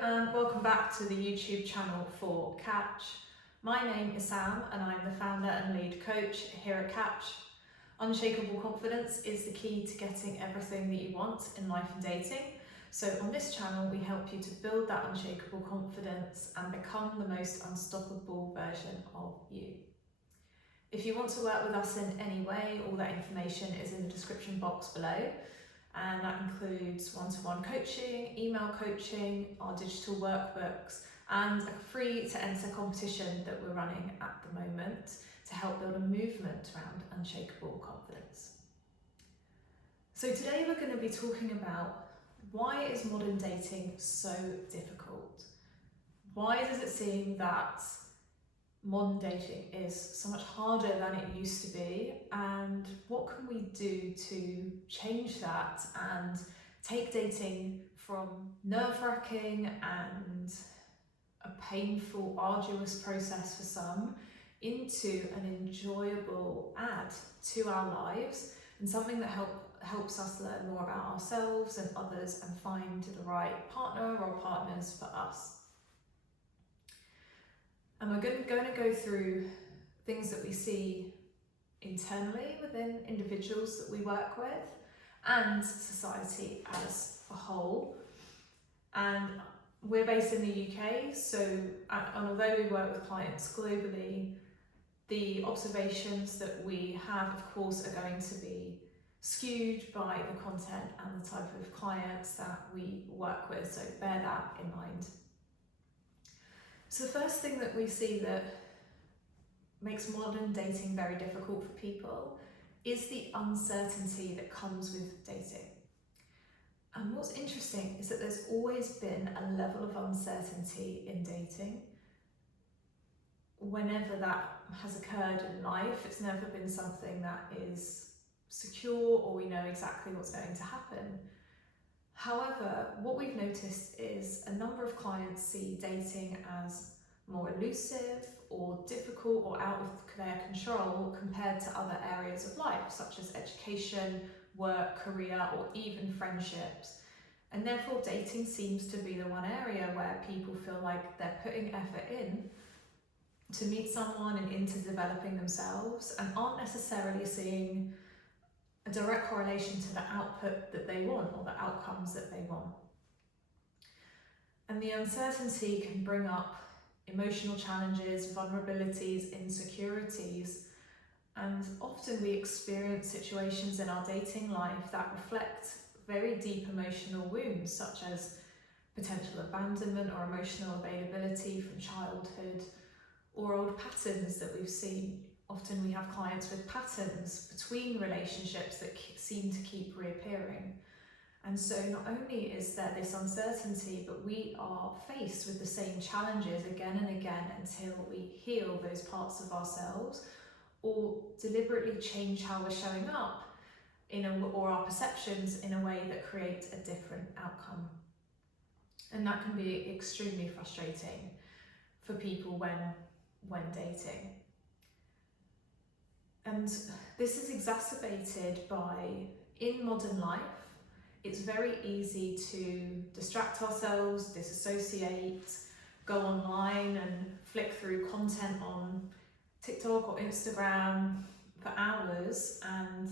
and welcome back to the YouTube channel for Catch. My name is Sam and I'm the founder and lead coach here at Catch. Unshakable confidence is the key to getting everything that you want in life and dating. So on this channel we help you to build that unshakable confidence and become the most unstoppable version of you. If you want to work with us in any way, all that information is in the description box below. And that includes one-to-one coaching, email coaching, our digital workbooks, and a free to enter competition that we're running at the moment to help build a movement around unshakable confidence. So today we're going to be talking about why is modern dating so difficult? Why does it seem that modern dating is so much harder than it used to be, and what can we do to change that and take dating from nerve-wracking and a painful, arduous process for some into an enjoyable add to our lives and something that helps us learn more about ourselves and others and find the right partner or partners for us. And we're going to go through things that we see internally within individuals that we work with and society as a whole. And we're based in the UK, so and although we work with clients globally, the observations that we have, of course, are going to be skewed by the content and the type of clients that we work with, so bear that in mind. So the first thing that we see that makes modern dating very difficult for people is the uncertainty that comes with dating. And what's interesting is that there's always been a level of uncertainty in dating. Whenever that has occurred in life, it's never been something that is secure or we know exactly what's going to happen. However, what we've noticed is a number of clients see dating as more elusive or difficult or out of their control compared to other areas of life, such as education, work, career, or even friendships. And therefore, dating seems to be the one area where people feel like they're putting effort in to meet someone and into developing themselves and aren't necessarily seeing a direct correlation to the output that they want or the outcomes that they want. And the uncertainty can bring up emotional challenges, vulnerabilities, insecurities, and often we experience situations in our dating life that reflect very deep emotional wounds, such as potential abandonment or emotional availability from childhood, or old patterns that we've seen. Often we have clients with patterns between relationships that seem to keep reappearing. And so not only is there this uncertainty, but we are faced with the same challenges again and again until we heal those parts of ourselves or deliberately change how we're showing up or our perceptions in a way that creates a different outcome. And that can be extremely frustrating for people when dating. And this is exacerbated by, in modern life, it's very easy to distract ourselves, disassociate, go online and flick through content on TikTok or Instagram for hours. And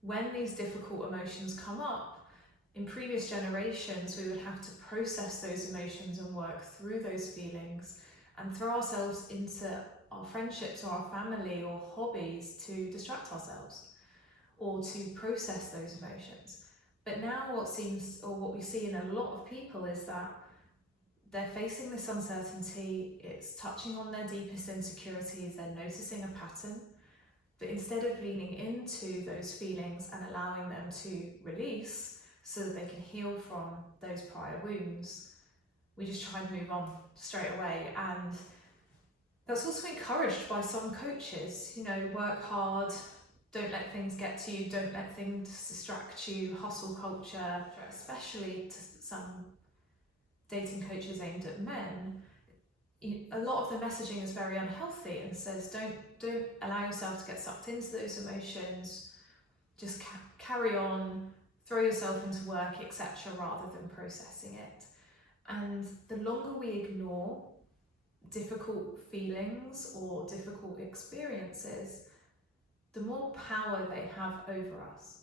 when these difficult emotions come up, in previous generations, we would have to process those emotions and work through those feelings and throw ourselves into our friendships or our family or hobbies to distract ourselves or to process those emotions. But now what we see in a lot of people is that they're facing this uncertainty, it's touching on their deepest insecurities, they're noticing a pattern, but instead of leaning into those feelings and allowing them to release so that they can heal from those prior wounds, we just try and move on straight away. And that's also encouraged by some coaches, work hard, don't let things get to you, don't let things distract you, hustle culture, especially to some dating coaches aimed at men. A lot of the messaging is very unhealthy and says don't allow yourself to get sucked into those emotions, just carry on, throw yourself into work, etc., rather than processing it. And the longer we ignore difficult feelings or difficult experiences, the more power they have over us.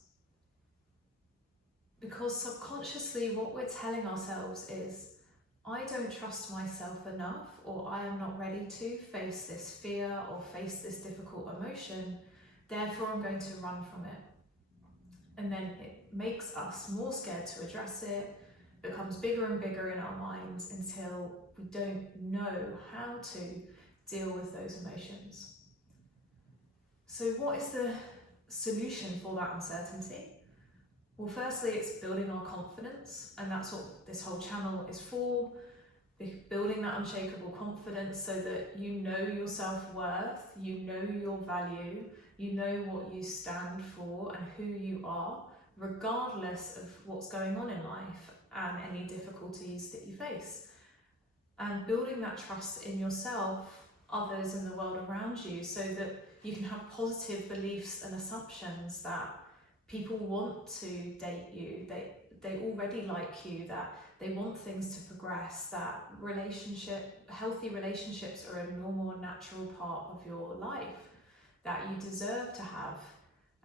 Because subconsciously what we're telling ourselves is, I don't trust myself enough, or I am not ready to face this fear or face this difficult emotion, therefore I'm going to run from it. And then it makes us more scared to address it, becomes bigger and bigger in our minds until we don't know how to deal with those emotions. So what is the solution for that uncertainty? Well, firstly, it's building our confidence, and that's what this whole channel is for. Building that unshakable confidence so that you know your self-worth, you know your value, you know what you stand for and who you are, regardless of what's going on in life and any difficulties that you face. And building that trust in yourself, others, and the world around you, so that you can have positive beliefs and assumptions that people want to date you, they already like you, that they want things to progress, that healthy relationships are a normal and natural part of your life, that you deserve to have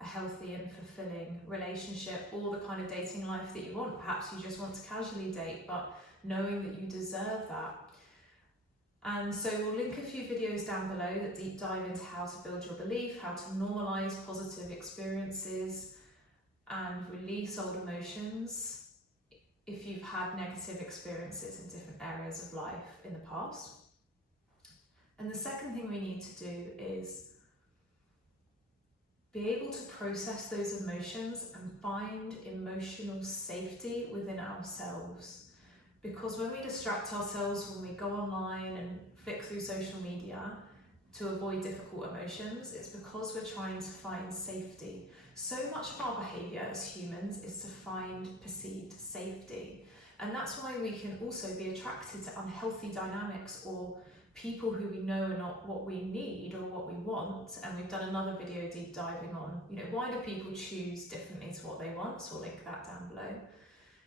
a healthy and fulfilling relationship, or the kind of dating life that you want. Perhaps you just want to casually date, but knowing that you deserve that. And so we'll link a few videos down below that deep dive into how to build your belief, how to normalize positive experiences and release old emotions if you've had negative experiences in different areas of life in the past. And the second thing we need to do is be able to process those emotions and find emotional safety within ourselves. Because when we distract ourselves, when we go online and flick through social media to avoid difficult emotions, it's because we're trying to find safety. So much of our behaviour as humans is to find perceived safety. And that's why we can also be attracted to unhealthy dynamics or people who we know are not what we need or what we want. And we've done another video deep diving on, why do people choose differently to what they want? So we'll link that down below.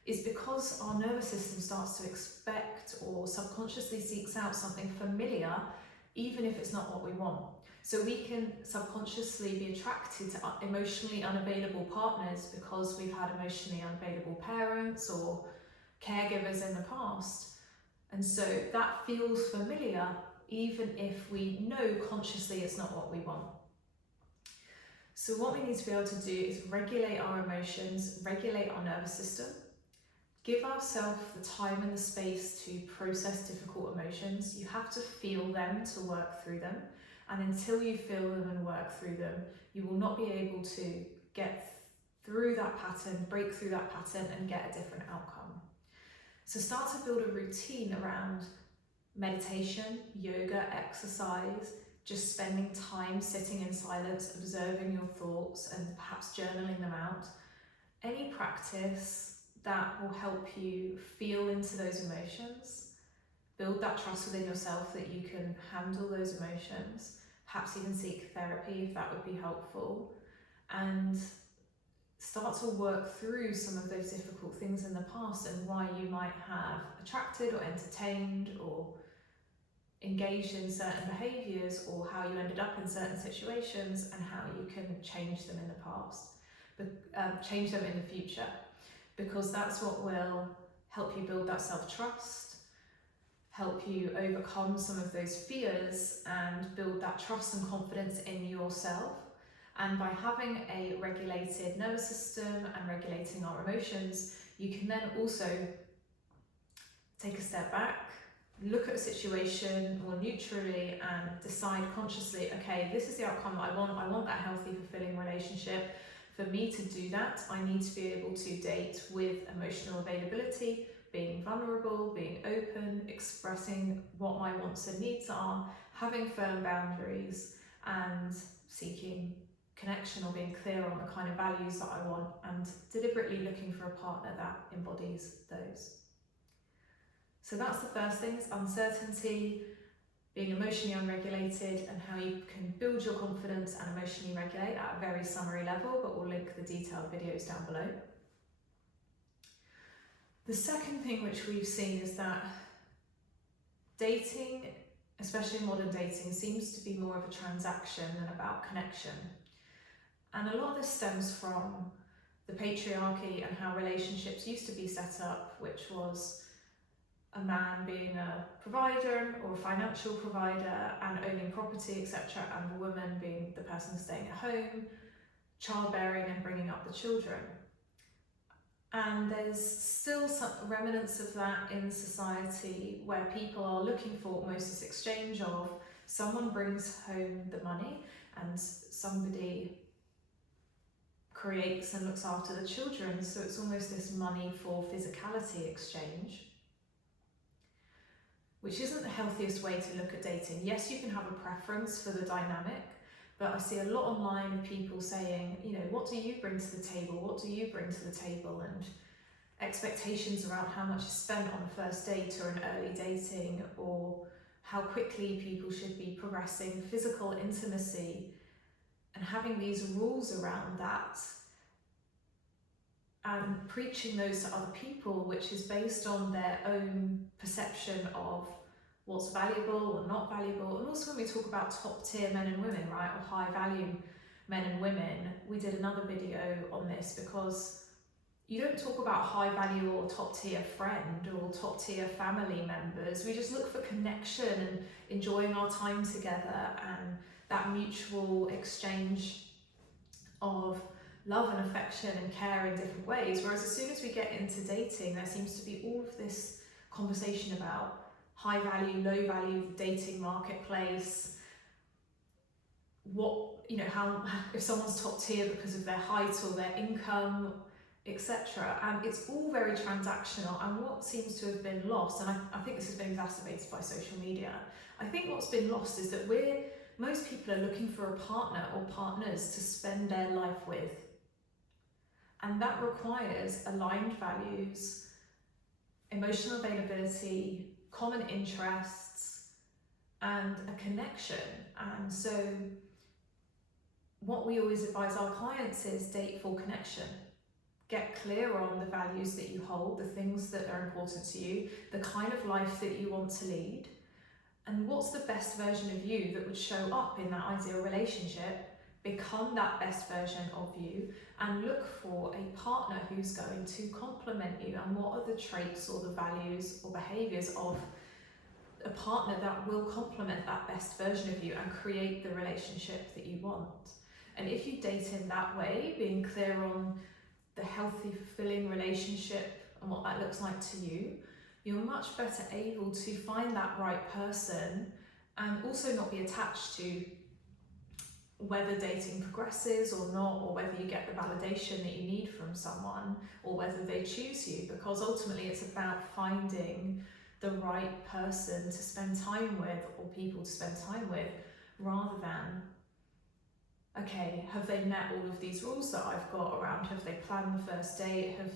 Is because our nervous system starts to expect or subconsciously seeks out something familiar, even if it's not what we want. So we can subconsciously be attracted to emotionally unavailable partners because we've had emotionally unavailable parents or caregivers in the past. And so that feels familiar, even if we know consciously it's not what we want. So what we need to be able to do is regulate our emotions, regulate our nervous system, give ourselves the time and the space to process difficult emotions. You have to feel them to work through them. And until you feel them and work through them, you will not be able to get through that pattern, break through that pattern and get a different outcome. So start to build a routine around meditation, yoga, exercise, just spending time sitting in silence, observing your thoughts and perhaps journaling them out. Any practice that will help you feel into those emotions, build that trust within yourself that you can handle those emotions, perhaps even seek therapy if that would be helpful, and start to work through some of those difficult things in the past and why you might have attracted or entertained or engaged in certain behaviours, or how you ended up in certain situations and how you can change them in the past, but change them in the future, because that's what will help you build that self-trust, help you overcome some of those fears and build that trust and confidence in yourself. And by having a regulated nervous system and regulating our emotions, you can then also take a step back, look at a situation more neutrally and decide consciously, okay, this is the outcome I want that healthy, fulfilling relationship. For me to do that, I need to be able to date with emotional availability, being vulnerable, being open, expressing what my wants and needs are, having firm boundaries and seeking connection or being clear on the kind of values that I want, and deliberately looking for a partner that embodies those. So that's the first thing, is uncertainty, being emotionally unregulated, and how you can build your confidence and emotionally regulate at a very summary level, but we'll link the detailed videos down below. The second thing which we've seen is that dating, especially modern dating, seems to be more of a transaction than about connection. And a lot of this stems from the patriarchy and how relationships used to be set up, which was a man being a provider or a financial provider and owning property, etc., and the woman being the person staying at home, childbearing and bringing up the children. And there's still some remnants of that in society where people are looking for almost this exchange of someone brings home the money and somebody creates and looks after the children. So it's almost this money for physicality exchange, which isn't the healthiest way to look at dating. Yes, you can have a preference for the dynamic, but I see a lot online of people saying, you know, what do you bring to the table? What do you bring to the table? And expectations around how much is spent on a first date or an early dating, or how quickly people should be progressing physical intimacy, and having these rules around that and preaching those to other people, which is based on their own perception of what's valuable or not valuable. And also when we talk about top tier men and women, right, or high value men and women, we did another video on this because you don't talk about high value or top tier friend or top tier family members. We just look for connection and enjoying our time together and that mutual exchange of love and affection and care in different ways. Whereas as soon as we get into dating, there seems to be all of this conversation about high value, low value, dating marketplace, what, you know, how, if someone's top tier because of their height or their income, etc. And it's all very transactional. And what seems to have been lost, and I think this has been exacerbated by social media, I think what's been lost is that most people are looking for a partner or partners to spend their life with. And that requires aligned values, emotional availability, common interests, and a connection. And so what we always advise our clients is date for connection. Get clear on the values that you hold, the things that are important to you, the kind of life that you want to lead, and what's the best version of you that would show up in that ideal relationship. Become that best version of you and look for a partner who's going to complement you. And what are the traits or the values or behaviours of a partner that will complement that best version of you and create the relationship that you want. And if you date in that way, being clear on the healthy, fulfilling relationship and what that looks like to you, you're much better able to find that right person and also not be attached to whether dating progresses or not, or whether you get the validation that you need from someone, or whether they choose you, because ultimately it's about finding the right person to spend time with, or people to spend time with, rather than, okay, have they met all of these rules that I've got around, have they planned the first date, have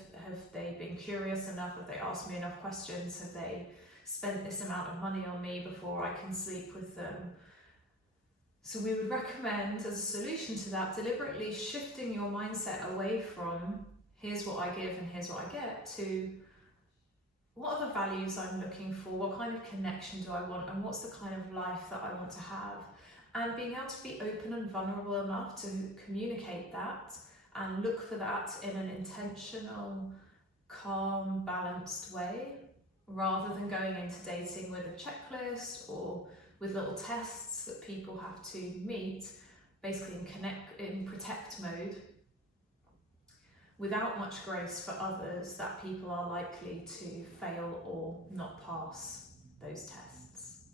they been curious enough, have they asked me enough questions, have they spent this amount of money on me before I can sleep with them. So we would recommend, as a solution to that, deliberately shifting your mindset away from here's what I give and here's what I get, to what are the values I'm looking for, what kind of connection do I want, and what's the kind of life that I want to have. And being able to be open and vulnerable enough to communicate that and look for that in an intentional, calm, balanced way, rather than going into dating with a checklist or with little tests that people have to meet, basically in protect mode, without much grace for others, that people are likely to fail or not pass those tests.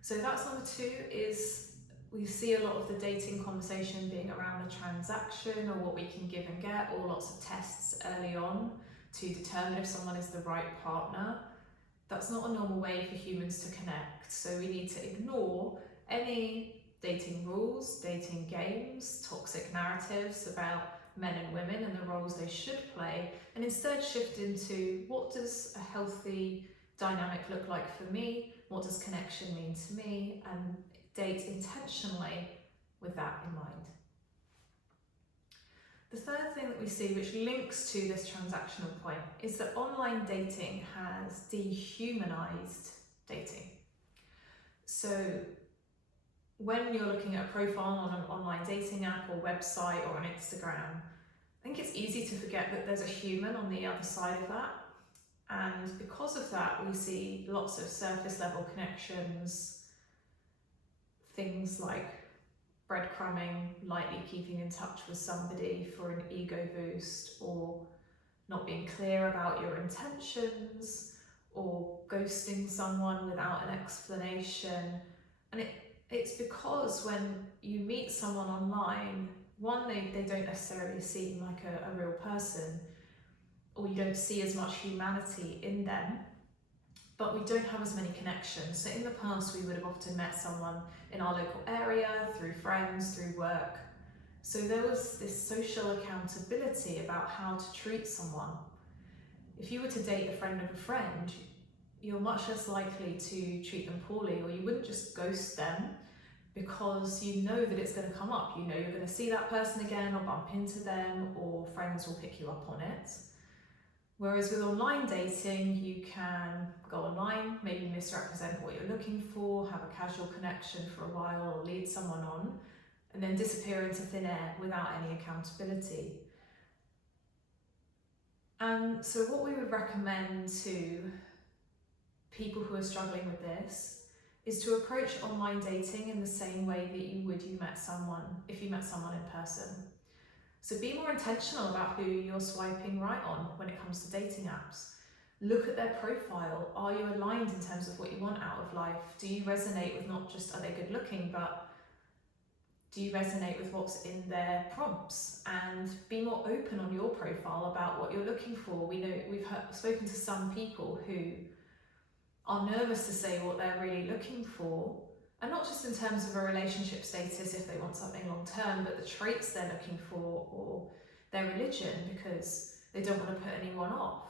So that's number 2, is we see a lot of the dating conversation being around a transaction or what we can give and get, or lots of tests early on to determine if someone is the right partner. That's not a normal way for humans to connect. So we need to ignore any dating rules, dating games, toxic narratives about men and women and the roles they should play, and instead shift into what does a healthy dynamic look like for me, what does connection mean to me, and date intentionally with that in mind. The third thing that we see, which links to this transactional point, is that online dating has dehumanized dating. So when you're looking at a profile on an online dating app or website or on Instagram, I think it's easy to forget that there's a human on the other side of that. And because of that, we see lots of surface level connections, things like breadcrumbing, lightly keeping in touch with somebody for an ego boost, or not being clear about your intentions, or ghosting someone without an explanation. And it's because when you meet someone online, one, they don't necessarily seem like a real person, or you don't see as much humanity in them, but we don't have as many connections. So in the past, we would have often met someone in our local area, through friends, through work. So there was this social accountability about how to treat someone. If you were to date a friend of a friend, you're much less likely to treat them poorly, or you wouldn't just ghost them because you know that it's going to come up. You know you're going to see that person again or bump into them, or friends will pick you up on it. Whereas with online dating, you can go online, maybe misrepresent what you're looking for, have a casual connection for a while, or lead someone on, and then disappear into thin air without any accountability. And so what we would recommend to people who are struggling with this is to approach online dating in the same way that you would if you met someone in person. So be more intentional about who you're swiping right on when it comes to dating apps. Look at their profile. Are you aligned in terms of what you want out of life? Do you resonate with not just are they good looking, but do you resonate with what's in their prompts? And be more open on your profile about what you're looking for. We know we've spoken to some people who are nervous to say what they're really looking for. And not just in terms of a relationship status, if they want something long term, but the traits they're looking for, or their religion, because they don't want to put anyone off.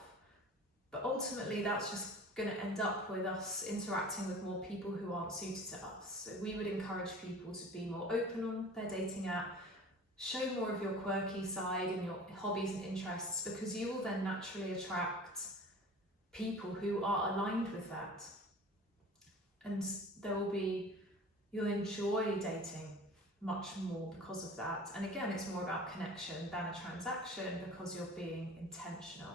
But ultimately, that's just going to end up with us interacting with more people who aren't suited to us. So we would encourage people to be more open on their dating app, show more of your quirky side and your hobbies and interests, because you will then naturally attract people who are aligned with that. And you'll enjoy dating much more because of that. And again, it's more about connection than a transaction, because you're being intentional.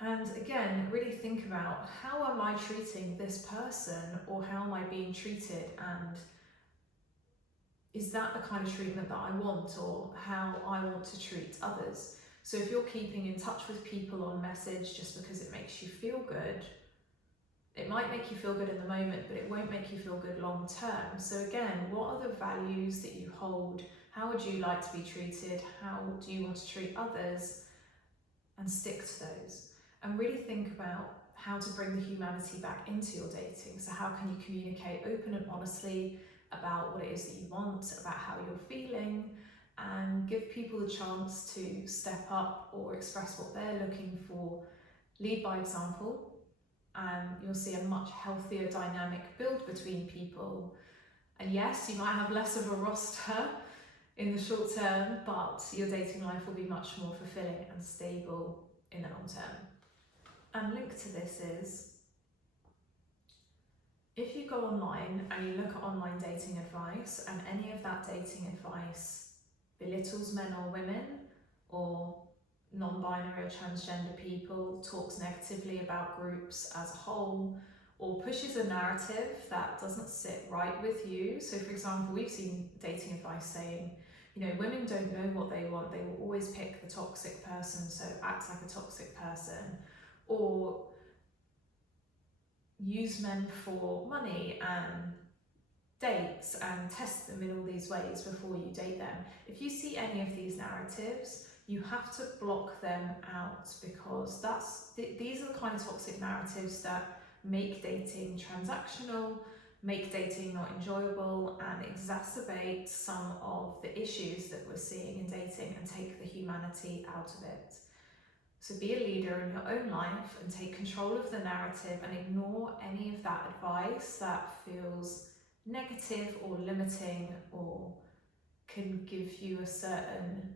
And again, really think about, how am I treating this person, or how am I being treated? And is that the kind of treatment that I want, or how I want to treat others? So if you're keeping in touch with people on message just because it makes you feel good, it might make you feel good in the moment, but it won't make you feel good long term. So again, what are the values that you hold? How would you like to be treated? How do you want to treat others? And stick to those. And really think about how to bring the humanity back into your dating. So how can you communicate open and honestly about what it is that you want, about how you're feeling, and give people the chance to step up or express what they're looking for. Lead by example. And you'll see a much healthier dynamic build between people. And yes, you might have less of a roster in the short term, but your dating life will be much more fulfilling and stable in the long term. And linked to this is, if you go online and you look at online dating advice, and any of that dating advice belittles men or women, or non-binary or transgender people, talks negatively about groups as a whole, or pushes a narrative that doesn't sit right with you. So for example, we've seen dating advice saying, women don't know what they want, they will always pick the toxic person, so act like a toxic person, or use men for money and dates and test them in all these ways before you date them. If you see any of these narratives, you have to block them out, because these are the kind of toxic narratives that make dating transactional, make dating not enjoyable, and exacerbate some of the issues that we're seeing in dating and take the humanity out of it. So be a leader in your own life and take control of the narrative, and ignore any of that advice that feels negative or limiting, or can give you a certain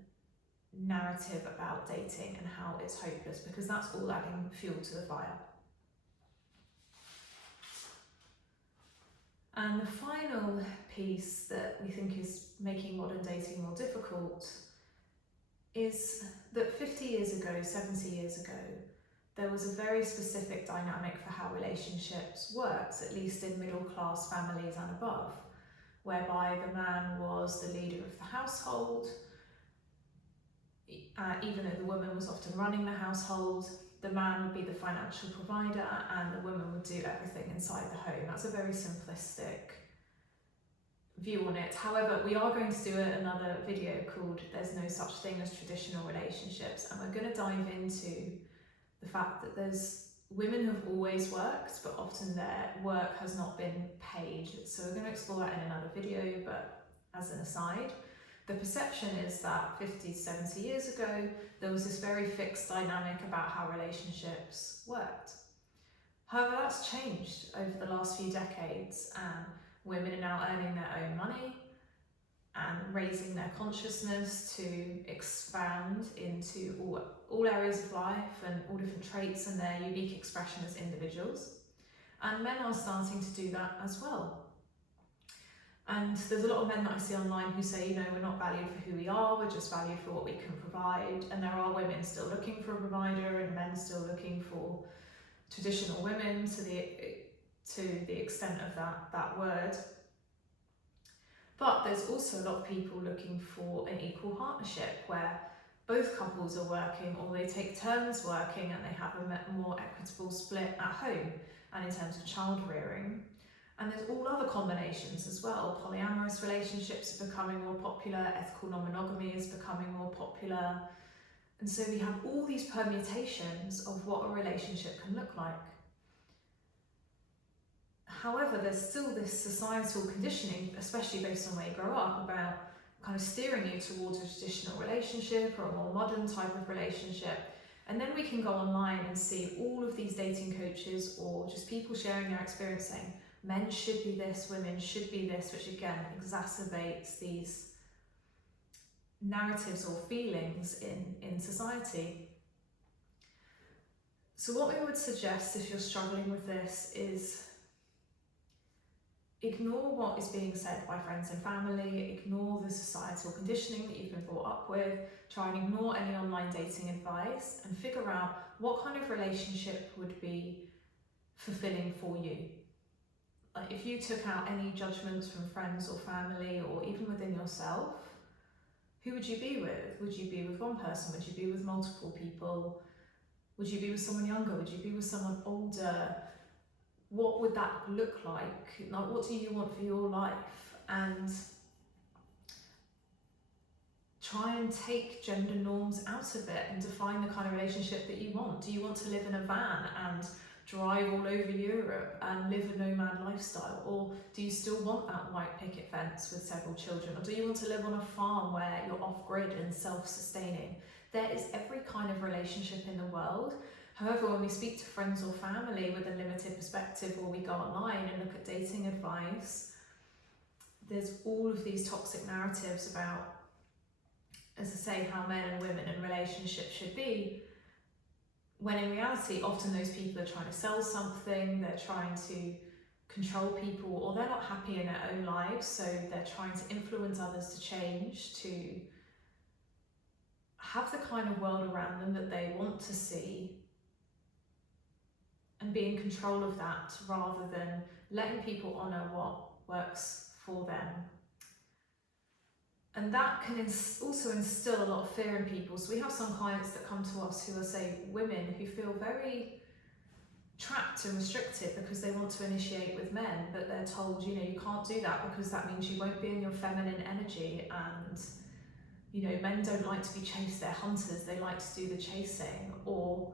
narrative about dating and how it's hopeless, because that's all adding fuel to the fire. And the final piece that we think is making modern dating more difficult is that 50 years ago, 70 years ago, there was a very specific dynamic for how relationships worked, at least in middle class families and above, whereby the man was the leader of the household, even though the woman was often running the household. The man would be the financial provider and the woman would do everything inside the home. That's a very simplistic view on it. However, we are going to do another video called There's No Such Thing as Traditional Relationships, and we're going to dive into the fact that women have always worked, but often their work has not been paid. So we're going to explore that in another video, but as an aside, the perception is that 50 to 70 years ago, there was this very fixed dynamic about how relationships worked. However, that's changed over the last few decades, and women are now earning their own money and raising their consciousness to expand into all areas of life and all different traits and their unique expression as individuals. And men are starting to do that as well. And there's a lot of men that I see online who say, we're not valued for who we are, we're just valued for what we can provide. And there are women still looking for a provider and men still looking for traditional women to the extent of that word. But there's also a lot of people looking for an equal partnership where both couples are working, or they take turns working and they have a more equitable split at home and in terms of child rearing. And there's all other combinations as well. Polyamorous relationships are becoming more popular, ethical non-monogamy is becoming more popular. And so we have all these permutations of what a relationship can look like. However, there's still this societal conditioning, especially based on where you grow up, about kind of steering you towards a traditional relationship or a more modern type of relationship. And then we can go online and see all of these dating coaches or just people sharing their experience saying, men should be this, women should be this, which again exacerbates these narratives or feelings in society. So what we would suggest if you're struggling with this is ignore what is being said by friends and family, ignore the societal conditioning that you've been brought up with, try and ignore any online dating advice and figure out what kind of relationship would be fulfilling for you. Like if you took out any judgments from friends or family or even within yourself, who would you be with? Would you be with one person? Would you be with multiple people? Would you be with someone younger? Would you be with someone older? What would that look like? Like, what do you want for your life? And try and take gender norms out of it and define the kind of relationship that you want. Do you want to live in a van and drive all over Europe and live a nomad lifestyle? Or do you still want that white picket fence with several children? Or do you want to live on a farm where you're off-grid and self-sustaining? There is every kind of relationship in the world. However, when we speak to friends or family with a limited perspective, or we go online and look at dating advice, there's all of these toxic narratives about, as I say, how men and women in relationships should be, when in reality, often those people are trying to sell something, they're trying to control people, or they're not happy in their own lives, so they're trying to influence others to change, to have the kind of world around them that they want to see, and be in control of that rather than letting people honour what works for them. And that can also instill a lot of fear in people. So we have some clients that come to us who are, say, women who feel very trapped and restricted because they want to initiate with men, but they're told, you can't do that because that means you won't be in your feminine energy, and men don't like to be chased, they're hunters, they like to do the chasing. Or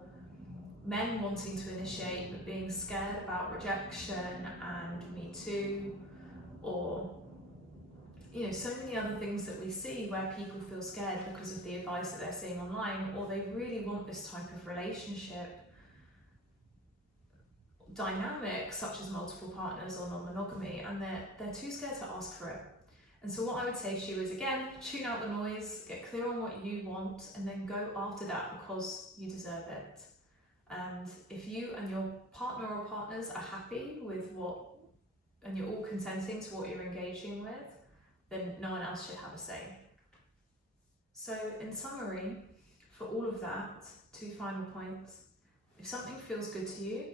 men wanting to initiate but being scared about rejection and Me Too, or so many other things that we see where people feel scared because of the advice that they're seeing online, or they really want this type of relationship dynamic, such as multiple partners or non-monogamy, and they're too scared to ask for it. And so what I would say to you is, again, tune out the noise, get clear on what you want, and then go after that because you deserve it. And if you and your partner or partners are happy with what, and you're all consenting to what you're engaging with, then no one else should have a say. So in summary, for all of that, 2 final points. If something feels good to you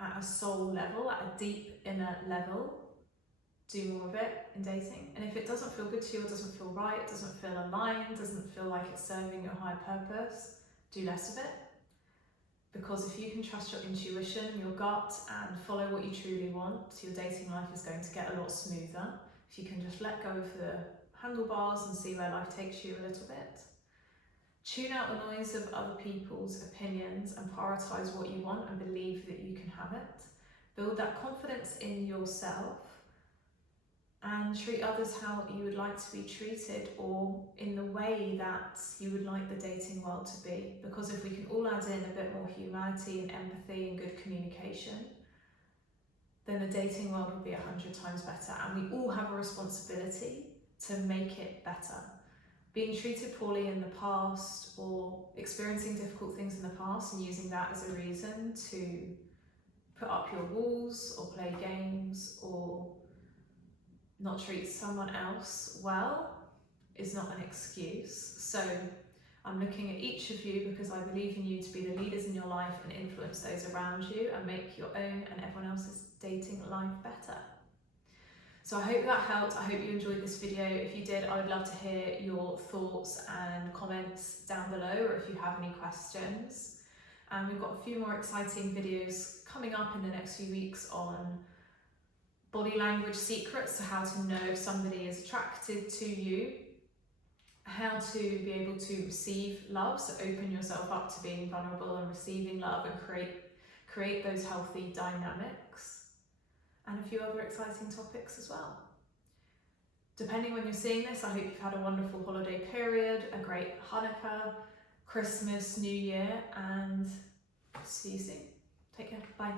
at a soul level, at a deep inner level, do more of it in dating. And if it doesn't feel good to you, or doesn't feel right, doesn't feel aligned, doesn't feel like it's serving your higher purpose, do less of it. Because if you can trust your intuition, your gut, and follow what you truly want, your dating life is going to get a lot smoother. If you can just let go of the handlebars and see where life takes you a little bit. Tune out the noise of other people's opinions and prioritise what you want and believe that you can have it. Build that confidence in yourself and treat others how you would like to be treated, or in the way that you would like the dating world to be. Because if we can all add in a bit more humanity and empathy and good communication, then the dating world will be 100 times better. And we all have a responsibility to make it better. Being treated poorly in the past, or experiencing difficult things in the past and using that as a reason to put up your walls or play games or not treat someone else well, is not an excuse. So I'm looking at each of you because I believe in you to be the leaders in your life and influence those around you and make your own and everyone else's dating life better. So I hope that helped. I hope you enjoyed this video. If you did, I would love to hear your thoughts and comments down below, or if you have any questions. And we've got a few more exciting videos coming up in the next few weeks on body language secrets, so how to know if somebody is attracted to you, how to be able to receive love, so open yourself up to being vulnerable and receiving love and create those healthy dynamics, and a few other exciting topics as well. Depending when you're seeing this, I hope you've had a wonderful holiday period, a great Hanukkah, Christmas, New Year, and see you soon. Take care, bye.